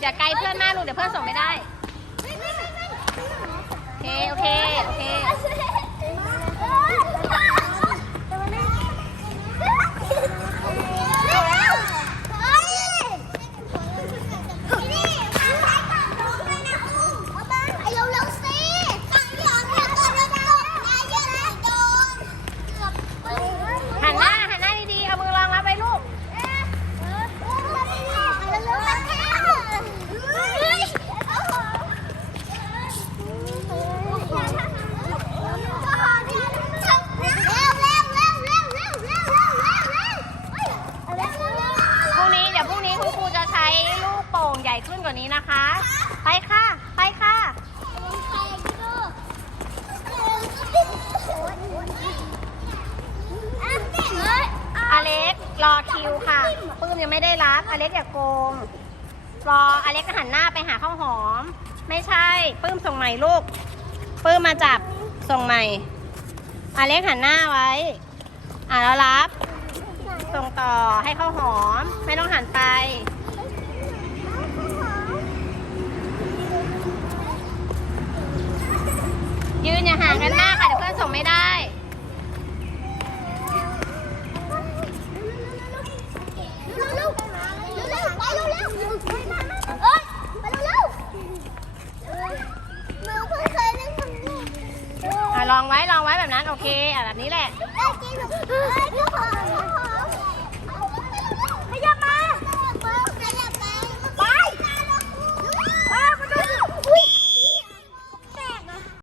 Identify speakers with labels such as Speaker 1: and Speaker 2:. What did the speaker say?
Speaker 1: อย่าไกลเพื่อนมากลูกเดี๋ยวเพื่อนส่งไม่ได้ ขึ้นกว่านี้นะคะ ไปค่ะ ไปค่ะ อเล็กรอคิวค่ะ ปื้มยังไม่ได้รับ อเล็กอย่าโกง รออเล็กหันหน้าไปหาข้าวหอม ไม่ใช่ ปื้มส่งใหม่ลูก ปื้มมาจับ ส่งใหม่ อเล็กหันหน้าไว้ อะแล้วรับ ส่งต่อให้ข้าวหอม ไม่ต้องหันไป ยืนอย่าห่างกันมากค่ะ เดี๋ยวเพื่อนส่งไม่ได้ อะ ลองไว้ลองไว้แบบนั้นโอเคอะแบบนี้แหละ
Speaker 2: ได้กินหอมข้าวหอม